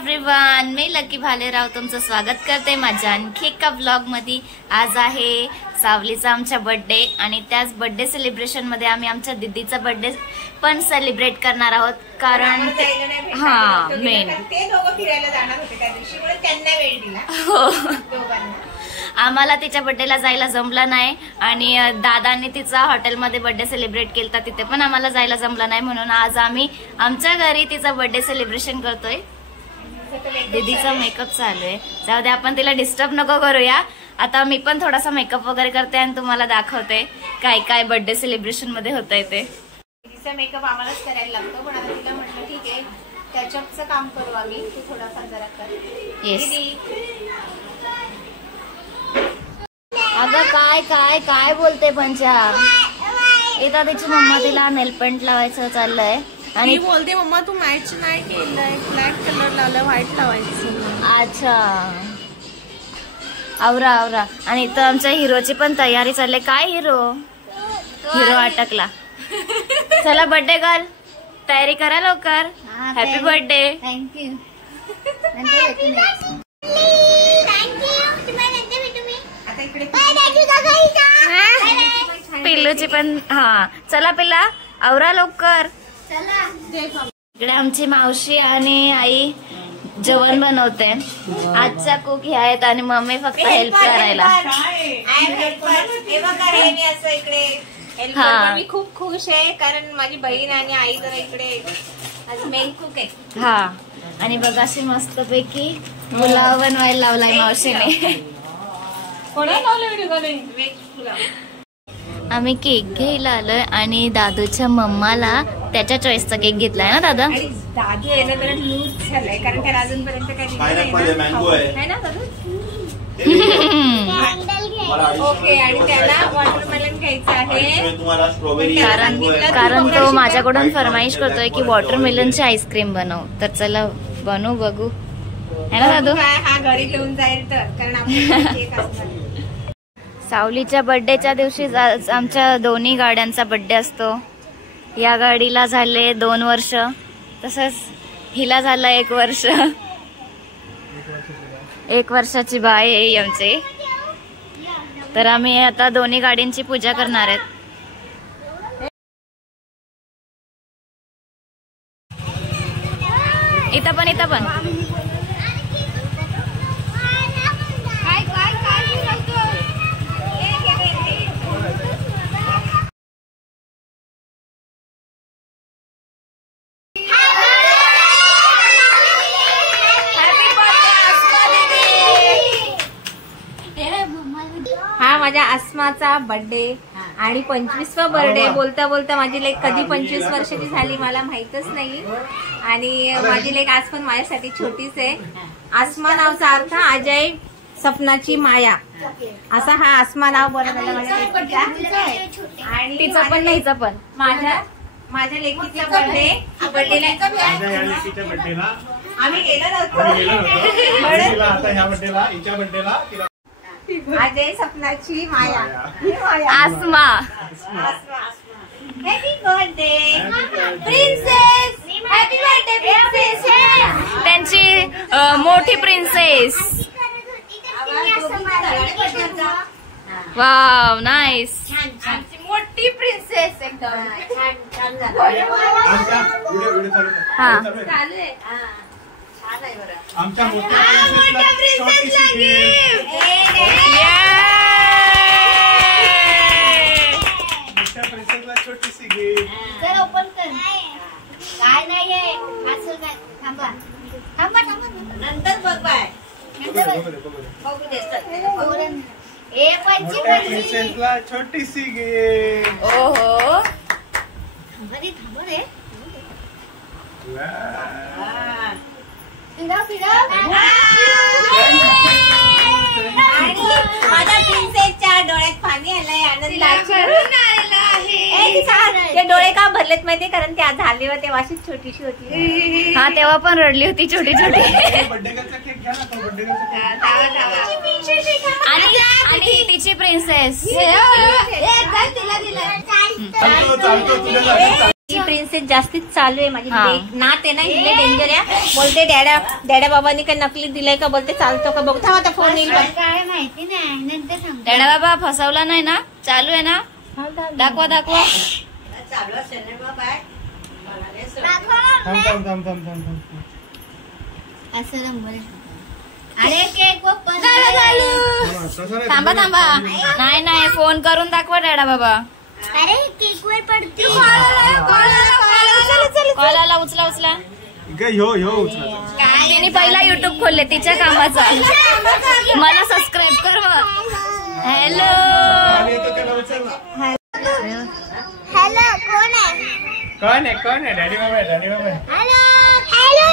Everyone, मी lucky Bhalerao तुमचं स्वागत करते माझ्या आणखी एका व्लॉग मध्ये। आज आहे सावलीचा आमचा बर्थडे आणि त्याच बर्थडे सेलिब्रेशन मध्ये आम्ही आमच्या दीदीचा बर्थडे पण सेलिब्रेट करणार आहोत। कारण मेन ते दोघं फिरायला जाणार होते त्या दिवशी, पण त्यांना वेळ दिला दोघांना। आम्हाला तिच्या बर्थडेला जायला जमलं नाही आणि दादांनी तिचा हॉटेलमध्ये बर्थडे सेलिब्रेट केला, तिथे पण आम्हाला जायला जमलं नाही। म्हणून आज आम्ही आमच्या घरी तिचा बर्थडे सेलिब्रेशन करतोय। दीदीचा मेकअप चालू आहे, जाऊ दे आपण तिला डिस्टर्ब नको करूया। आता मी पण थोडासा मेकअप वगैरे करते आणि तुम्हाला दाखवते काय काय बर्थडे सेलिब्रेशन मध्ये होतंय ते। दीदीचा मेकअप आम्हालाच करायला लागतो, पण आता तिला म्हटलं ठीक आहे टचअपचं काम करू आम्ही, तू थोडासा जरा कर। येस अगं काय काय काय बोलते पंचा, इथं तिची मम्मा तिला नेल पेंट लावायचं चाललंय आणि बोलते मम्मा तू मॅच नाही केलंय, ब्लॅक कलर लावलाय, व्हाईट लावायचं। अच्छा आवरा आवरा। आणि इथं आमच्या हिरोची पण तयारी चालली। काय हिरो अटकला। चला बर्थडे गर्ल तयारी करा लवकर। Happy birthday. थँक्यू। पिल्लूची पण चला पिल्ला आवरा लवकर। इकडे आमची मावशी आणि आई जेवण बनवते। आजच्या कुक ह्या आहेत आणि मम्मी फक्त हेल्प करायला। मी खूप खुश आहे कारण माझी बहीण आणि आई जरा इकडे आज मेन कुक आहे। हा आणि बघा अशी मस्त पैकी पुलाव बनवायला लावलाय मावशीने। आम्ही केक घ्यायला आलोय आणि दादूच्या मम्माला त्याच्या चॉईसचा केक घेतलाय ना दादा। दादू यायला जरा लूज झालाय कारण त्याला अजूनपर्यंत काही ना दादू। ओके आणि त्याला वॉटरमेलन घ्यायचं आहे कारण तो माझ्याकडून फरमाईश करतोय की वॉटरमेलनची आईस्क्रीम बनव, तर चला बनवू बघू है ना दादू। हा घरी घेऊन जाईल तर, कारण आपण सावलीच्या बर्थडेच्या दिवशी आमच्या दोन्ही गाड्यांचा बर्थडे असतो। या गाडीला झाले 2 वर्ष, तसंच हिला झालं 1 वर्ष। 1 वर्षाची बाय आहे आमची, तर आम्ही आता दोन्ही गाडींची पूजा करणार आहेत। इथं पण हा माझ्या अस्माचा बर्थडे आणि 25वा बर्थडे। बोलता बोलता माझी लेक कधी 25 वर्षाची झाली मला माहितच नाही। आणि माझी लेक आज पण माझ्यासाठी छोटीच आहे। आसमा नावचा अर्थ अजय सपनाची माया, असा हा आसमा नाव बरं झालं माझ्या। आणि तिचा पण नाहीचा पण माझ्या लेकीचा बर्थडेला आम्ही गेलो नव्हतो। अजय सपनाची Maya Asma. Happy birthday princess, happy birthday princess. त्यांची मोठी प्रिन्सेस। Wow nice. मोठी प्रिन्सेस एकदम छान झालं। चालू आहे आमच्या मोठ्या प्रिन्सेसला छोटीशी गिफ्ट। चल ओपन कर। काय नाहीये असं काय, थांबा नंतर बघ बाय, बघू दे। ए पंची प्रिन्सेसला छोटीशी गिफ्ट। ओहो थांब रे। आणि माझ्या प्रिन्सेसच्या डोळ्यात पाणी आलंय आनंदाचे। ते डोळे का भरलेत माहितीये, कारण ते झाले होते तेव्हा अशीच छोटीशी होती। हा तेव्हा पण रडली होती छोटी छोटी। आणि तिची प्रिन्सेस तिला दिलं ही प्रिन्सेस जास्तीच चालू आहे माझी हा. नात आहे ना इथे डेंजर आहे. बोलते डॅडा बाबांनी काय नकली दिलंय का बोलते चालतो का बघता आता फोन येईल बघ. काय माहिती नाही नंतर सांगते. डॅडा बाबा फसवला नाही ना? चालू आहे ना? दाखवा दाखवा. असं नंबर अरे केक ओपन थांबा थांबा. नाही नाही फोन करून दाखवा डॅडा बाबा. अरे केक वर पडते. कॉल उचला उचला. तिने पहिला युट्यूब खोलले तिच्या कामाचा. मला सबस्क्राईब कर. हॅलो हॅलो कोण आहे? कौन है डैडी बाबा हॅलो हॅलो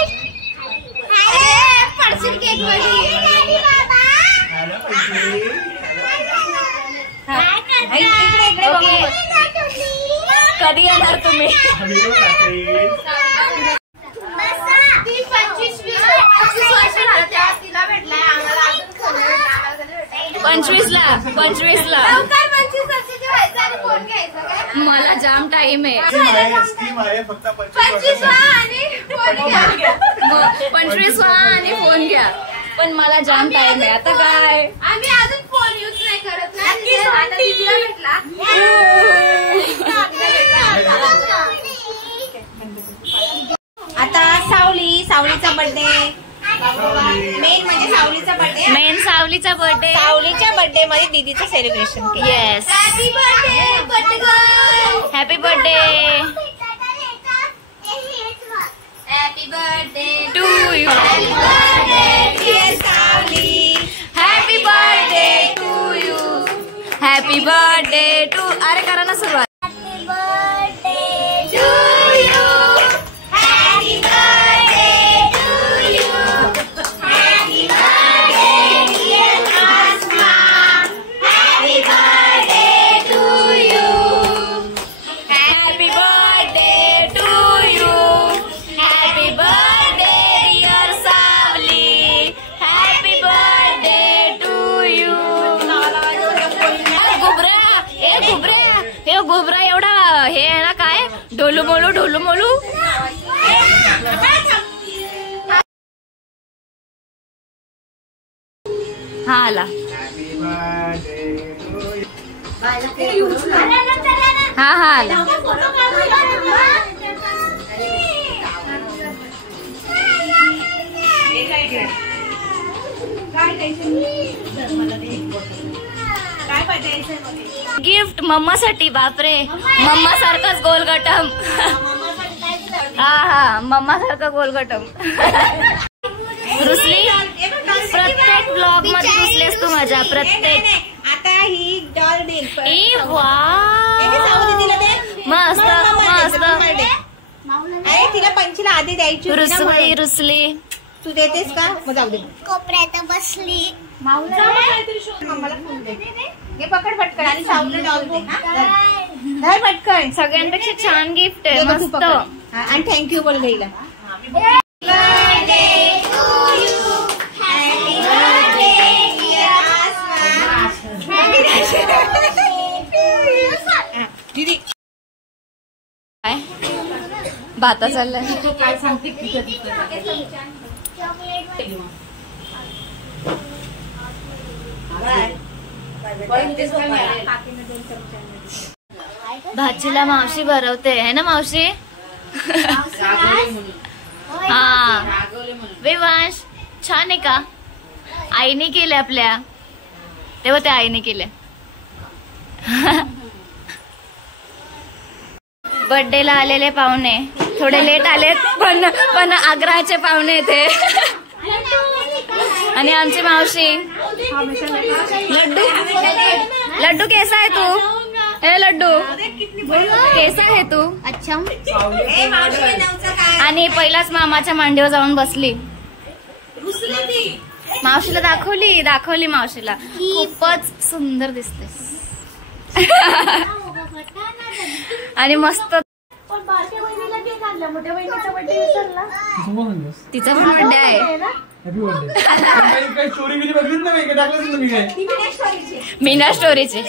अरे पडशील केक मध्ये. कधी येणार तुम्ही? 25ला मला जाम टाइम आहे. स्कीम आहे फक्त 25 आणि फोन घ्या. पण मला जाम टाइम आहे. आता काय आम्ही अजून फोन यूज नाही करत ना. आता सावलीचा बर्थडे मेन म्हणजे सावलीचा बर्थडे. मेन सावलीचा बर्थडे. सावलीच्या बर्थडे मध्ये दीदीचं सेलिब्रेशन केलं. Yes happy birthday birthday happy birthday happy birthday to you. Happy birthday to you. Happy birthday to. अरे करा ना सुरुवात. Happy birthday to you. Happy birthday to you. Happy birthday dear Asma. Happy birthday to you. Happy birthday to you. Happy birthday dear Savli. Happy birthday to you. घुबरा एवढा हे आहे ना काय ढोलू मोलू. हा आला. हा आला. गिफ्ट मम्मासाठी. बापरे मम्मा सारखाच गोलगटम. हा मम्मा सारखं गोलगटम. रुसली प्रत्येक ब्लॉग मध्ये रुसलेस तू माझ्या. प्रत्येक. आता ही डॉल देईल. मस्त. अरे तिला पंचीला आधी द्यायची होती ना म्हणून. रुसली. तू देतेस का? मग जाऊ दे. कोपऱ्यात बसली. मम्माला फोन दे. हे पकड पटकन आणि सावलीला डॉल दे. धर पटकन. सगळ्यांपेक्षा छान गिफ्ट आहे. दे गं तू मस्त. पकड. हा, आणि थँक्यू बोल द्यायला. दीदी काय बाता चाललाय. भाजीला मावशी भरवते है ना मावशी. हा विवांश छान आहे का? आईने केले आपल्या. तेव्हा त्या आईने केले. बर्थडेला आलेले पाहुणे थोडे लेट आलेत पण आग्राचे पाहुणे ते. आणि आमची मावशी. लड्डू कैसा आहे तू? हे लड्डू कैसा आहे तू? अच्छा. आणि पहिलाच मामाच्या मांडीवर जाऊन बसली. मावशीला दाखवली मावशीला. खूपच सुंदर दिसतेस. आणि मस्त पण बारक्या बहिणीला केक आणला, मोठ्या बहिणीचा बर्थडे विसरला. तिचा पण बर्थडे आहे. Happy birthday. काही स्टोरी बिरी बघितली ना, काही टाकलं तुम्ही काय? मीना स्टोरीचे.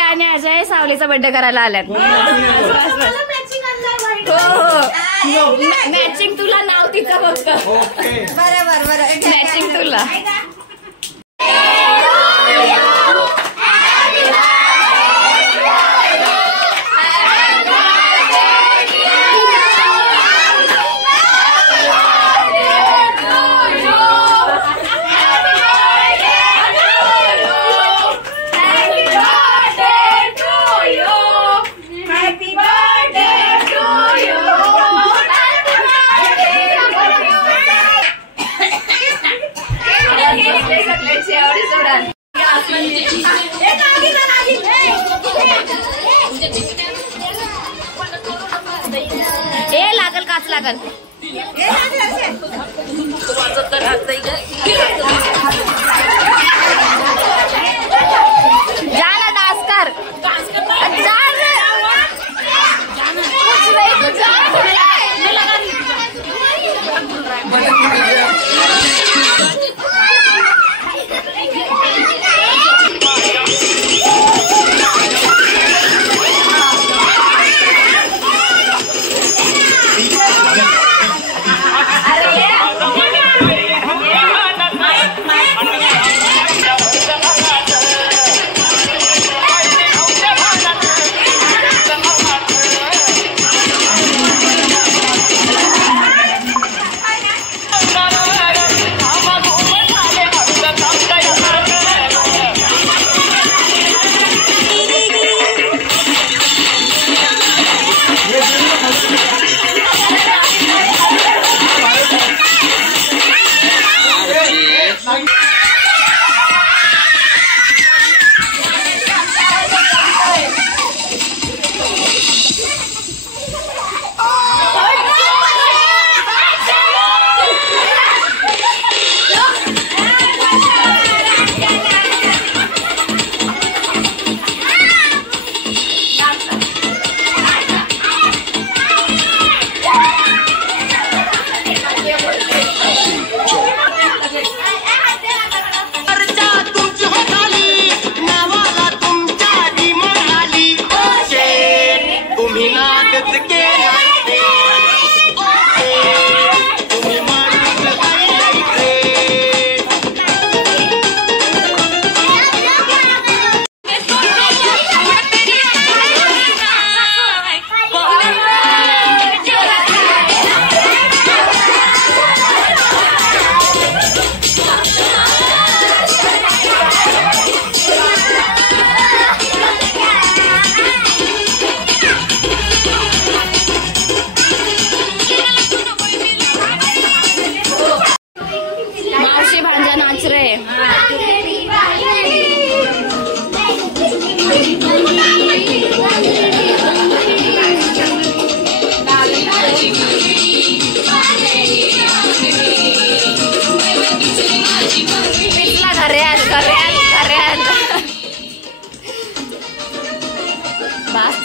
आणि अजय सावलीचा बर्थडे करायला आल्यात. हो मॅचिंग तुला नाव तिचं फक्त. बरोबर मॅचिंग तुला. लागल काच लागल. जा ना डान्स कर.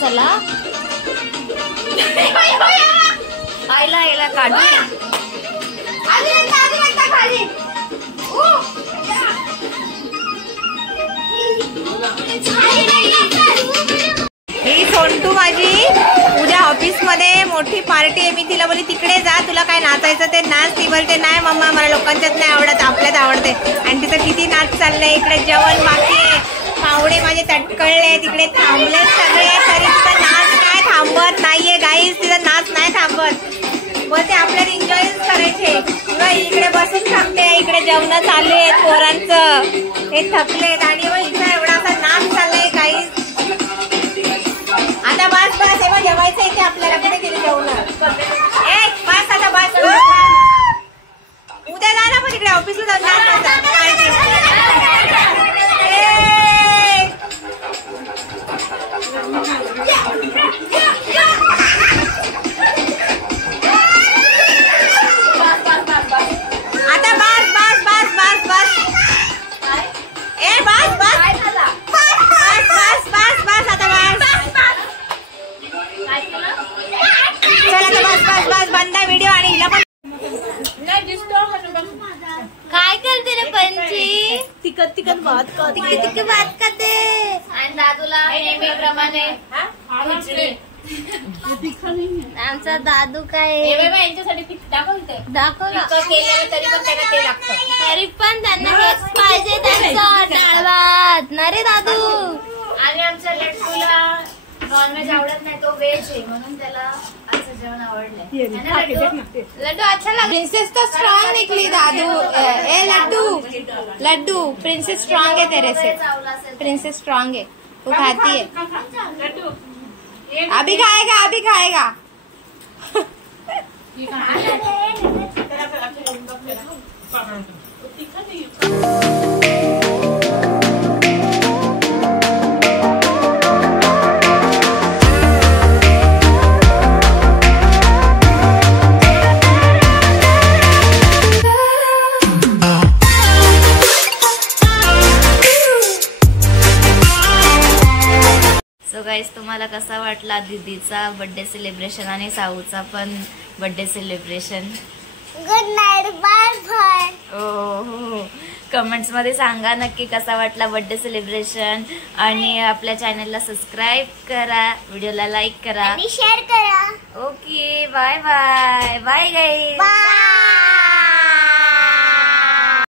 चला आईला काढू ही सोंटू माझी उद्या ऑफिस मध्ये मोठी पार्टी आहे. मी तिला बोली तिकडे जा, तुला काय नाचायचं ते नाच. ती बोलते नाही मम्मा मला लोकांच्यात नाही आवडत, आपल्यात आवडते. आणि तिचं किती नाच चाललंय. इकडे जेवण बाकी आहे, पावडे माझे तटकळले, तिकडे थांबलेत सगळे, तरी तिचा नाच काय थांबत नाहीये गाईस. तिचा नाच नाही थांबत. बोलते आपल्याला एन्जॉयच करायचे. इकडे बसून थांबते, इकडे जेवण चालू आहेत पोरांचं, हे थकलेत. आणि इथं एवढासा नाच चाललाय गाईस. आता बस बस हे जेवायचं इथे आपल्याला. कुठे गेले जेवण? बस आता बस. उद्या जा ना पण तिकडे ऑफिसला जाऊन. आता बस बस बस बस बस. ए बस बस बस बस बस बस आता बस. तिखट तिखट बात तिकी बात करते. आणि दादूला नेहमीप्रमाणे खिचडी. आमचा दादू काय यांच्यासाठी दाखवते दाखव ना. केलेलं तरी पण त्याला ते लागतं. तरी पण त्यांना हेच पाहिजे त्यांचं डाळ भात ना रे दादू. आणि आमच्या लड्डूला नॉनव्हेज आवडत नाही, तो व्हेज आहे म्हणून त्याला असं जेवण आवडलंय. लड्डू अच्छा लगा. प्रिंसेस तो स्ट्रांग निकली दादू. ए लड्डू लड्डू प्रिंसेस स्ट्रांग है तेरे से. प्रिंसेस स्ट्रांग है, तू खाती है. अभी खाएगा अभी खाएगा. सो गाईज, तुम्हाला कसा वाटला दीदीचा बर्थडे सेलिब्रेशन आणि साऊचा पण birthday celebration? Good night, bye bye. हो, कमेंट्स मध्ये सांगा नक्की कसा वाटला बर्थडे सेलिब्रेशन. आणि आपल्या चॅनलला सबस्क्राईब करा, व्हिडिओला लाईक करा आणि शेअर करा. Okay, bye bye. Bye guys. Bye.